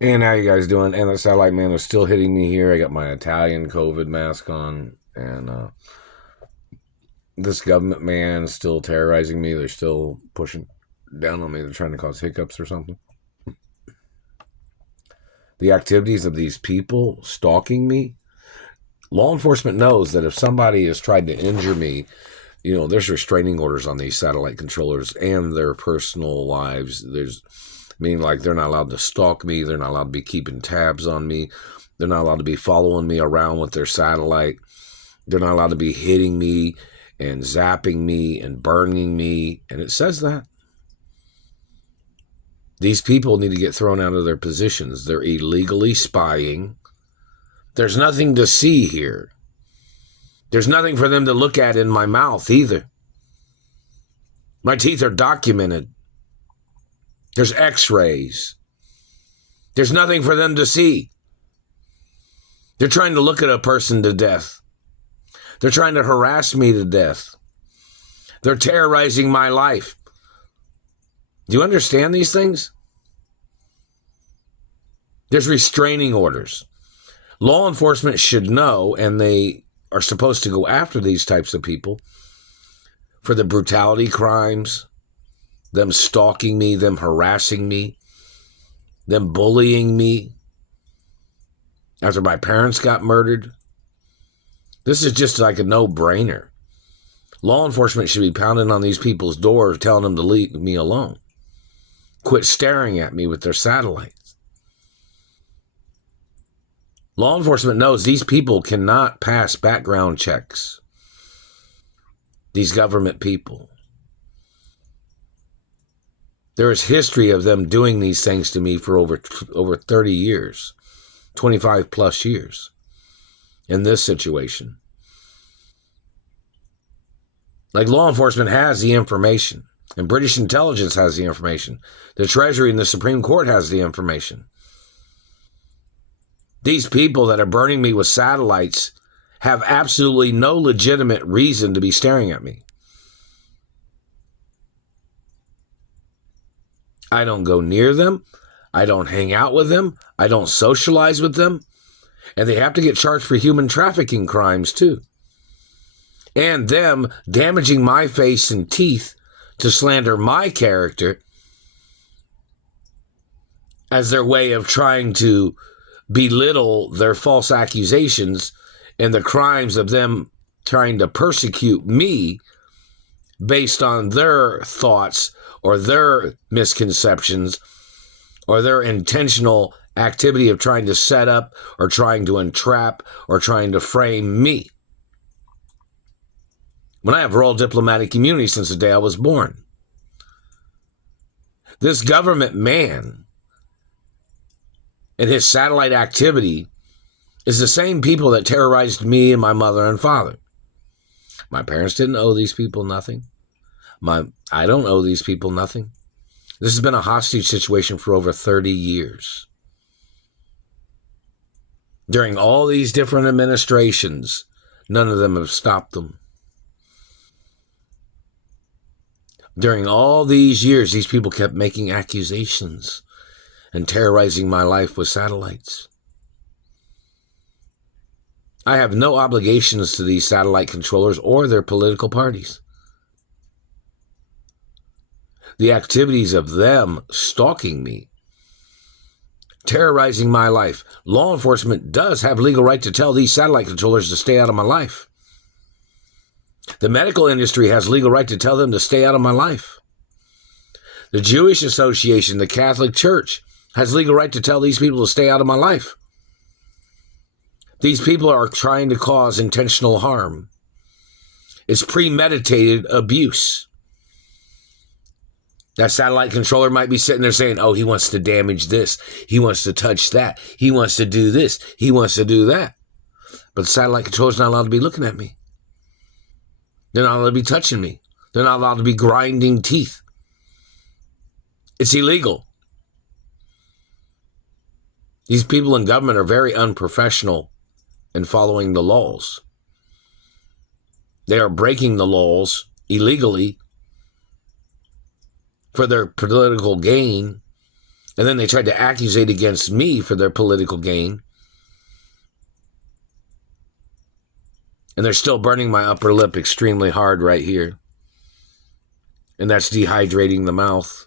And how you guys doing? And the satellite man is still hitting me here. I got my Italian COVID mask on, and this government man is still terrorizing me. They're still pushing down on me. They're trying to cause hiccups or something. The activities of these people stalking me. Law enforcement knows that if somebody has tried to injure me, there's restraining orders on these satellite controllers and their personal lives. Meaning like they're not allowed to stalk me. They're not allowed to be keeping tabs on me. They're not allowed to be following me around with their satellite. They're not allowed to be hitting me and zapping me and burning me. And it says that. These people need to get thrown out of their positions. They're illegally spying. There's nothing to see here. There's nothing for them to look at in my mouth either. My teeth are documented. There's x-rays. There's nothing for them to see. They're trying to look at a person to death. They're trying to harass me to death. They're terrorizing my life. Do you understand these things? There's restraining orders. Law enforcement should know, and they are supposed to go after these types of people for the brutality crimes, them stalking me, them harassing me, them bullying me after my parents got murdered. This is just like a no-brainer. Law enforcement should be pounding on these people's doors, telling them to leave me alone. Quit staring at me with their satellites. Law enforcement knows these people cannot pass background checks. These government people. There is history of them doing these things to me for over 30 years, 25 plus years in this situation. Like law enforcement has the information, and British intelligence has the information. The Treasury and the Supreme Court has the information. These people that are burning me with satellites have absolutely no legitimate reason to be staring at me. I don't go near them. I don't hang out with them. I don't socialize with them. And they have to get charged for human trafficking crimes too. And them damaging my face and teeth to slander my character as their way of trying to belittle their false accusations and the crimes of them trying to persecute me based on their thoughts or their misconceptions or their intentional activity of trying to set up or trying to entrap or trying to frame me. When I have royal diplomatic immunity since the day I was born. This government man and his satellite activity is the same people that terrorized me and my mother and father. My parents didn't owe these people nothing. I don't owe these people nothing. This has been a hostage situation for over 30 years. During all these different administrations, none of them have stopped them. During all these years, these people kept making accusations and terrorizing my life with satellites. I have no obligations to these satellite controllers or their political parties. The activities of them stalking me, terrorizing my life. Law enforcement does have legal right to tell these satellite controllers to stay out of my life. The medical industry has legal right to tell them to stay out of my life. The Jewish Association, the Catholic Church, has legal right to tell these people to stay out of my life. These people are trying to cause intentional harm. It's premeditated abuse. That satellite controller might be sitting there saying, oh, he wants to damage this. He wants to touch that. He wants to do this. He wants to do that. But the satellite controller's not allowed to be looking at me. They're not allowed to be touching me. They're not allowed to be grinding teeth. It's illegal. These people in government are very unprofessional in following the laws. They are breaking the laws illegally for their political gain And then they tried to accusate against me for their political gain. And they're still burning my upper lip extremely hard right here. And that's dehydrating the mouth.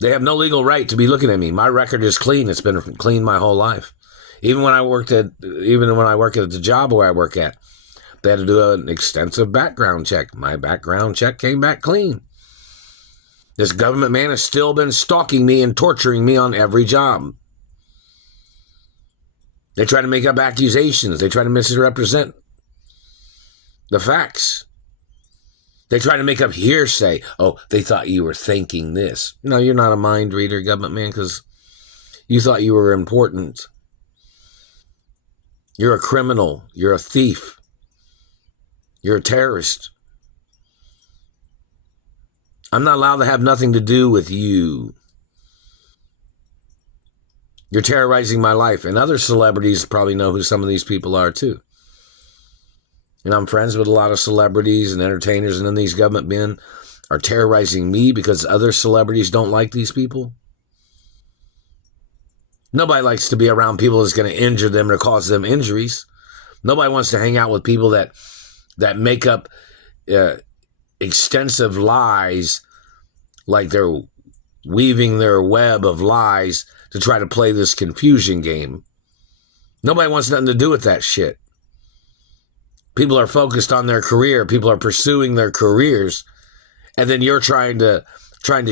They have no legal right to be looking at me. My record is clean. It's been clean my whole life. Even when I work at the job where I work at, they had to do an extensive background check. My background check came back clean. This government man has still been stalking me and torturing me on every job. They try to make up accusations. They try to misrepresent the facts. They try to make up hearsay. Oh, they thought you were thinking this. No, you're not a mind reader, government man, because you thought you were important. You're a criminal. You're a thief. You're a terrorist. I'm not allowed to have nothing to do with you. You're terrorizing my life. And other celebrities probably know who some of these people are too. And I'm friends with a lot of celebrities and entertainers, and then these government men are terrorizing me because other celebrities don't like these people. Nobody likes to be around people that's going to injure them or cause them injuries. Nobody wants to hang out with people that make up extensive lies, like they're weaving their web of lies to try to play this confusion game. Nobody wants nothing to do with that shit. People are focused on their career. People are pursuing their careers. And then you're trying to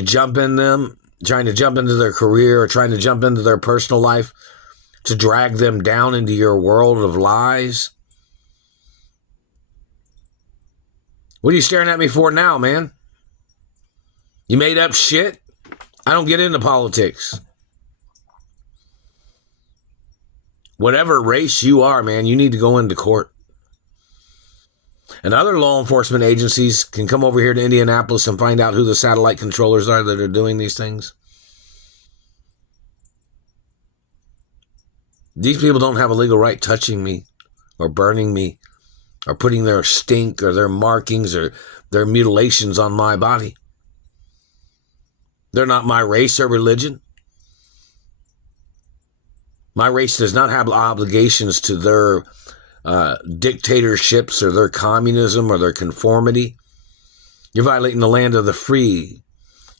jump in them, trying to jump into their career, or trying to jump into their personal life to drag them down into your world of lies. What are you staring at me for now, man? You made up shit? I don't get into politics. Whatever race you are, man, you need to go into court. And other law enforcement agencies can come over here to Indianapolis and find out who the satellite controllers are that are doing these things. These people don't have a legal right touching me or burning me or putting their stink or their markings or their mutilations on my body. They're not my race or religion. My race does not have obligations to their dictatorships or their communism or their conformity. You're violating the land of the free.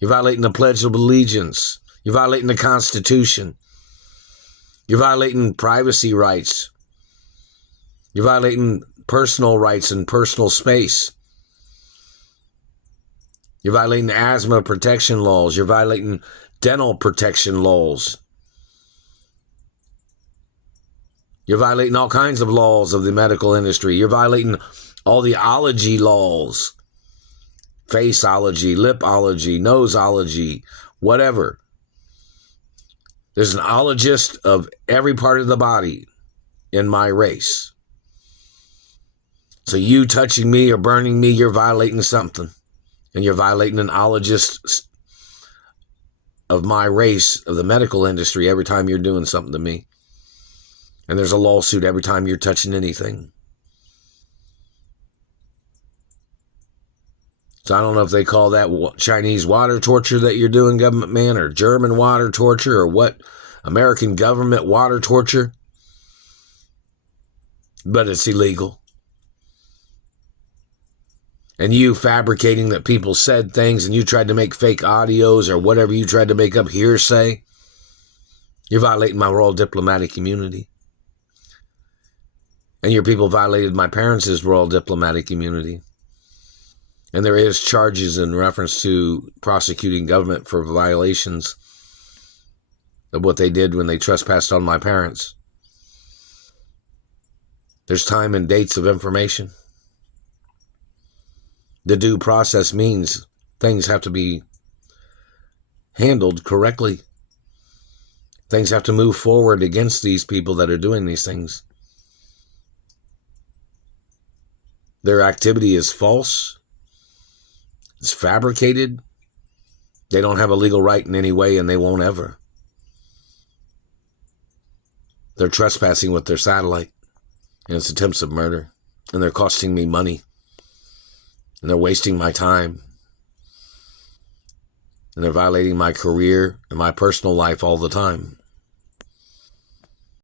You're violating the Pledge of Allegiance. You're violating the Constitution. You're violating privacy rights. You're violating personal rights and personal space. You're violating asthma protection laws. You're violating dental protection laws. You're violating all kinds of laws of the medical industry. You're violating all the ology laws. Faceology, lipology, noseology, whatever. There's an ologist of every part of the body in my race. So you touching me or burning me, you're violating something. And you're violating an ologist of my race, of the medical industry, every time you're doing something to me. And there's a lawsuit every time you're touching anything. So I don't know if they call that Chinese water torture that you're doing, government man, or German water torture, or what, American government water torture. But it's illegal. And you fabricating that people said things and you tried to make fake audios or whatever you tried to make up hearsay, you're violating my royal diplomatic immunity. And your people violated my parents' royal diplomatic immunity. And there is charges in reference to prosecuting government for violations of what they did when they trespassed on my parents. There's time and dates of information. The due process means things have to be handled correctly. Things have to move forward against these people that are doing these things. Their activity is false. It's fabricated. They don't have a legal right in any way, and they won't ever. They're trespassing with their satellite, and it's attempts of murder, and they're costing me money, and they're wasting my time. and they're violating my career and my personal life all the time.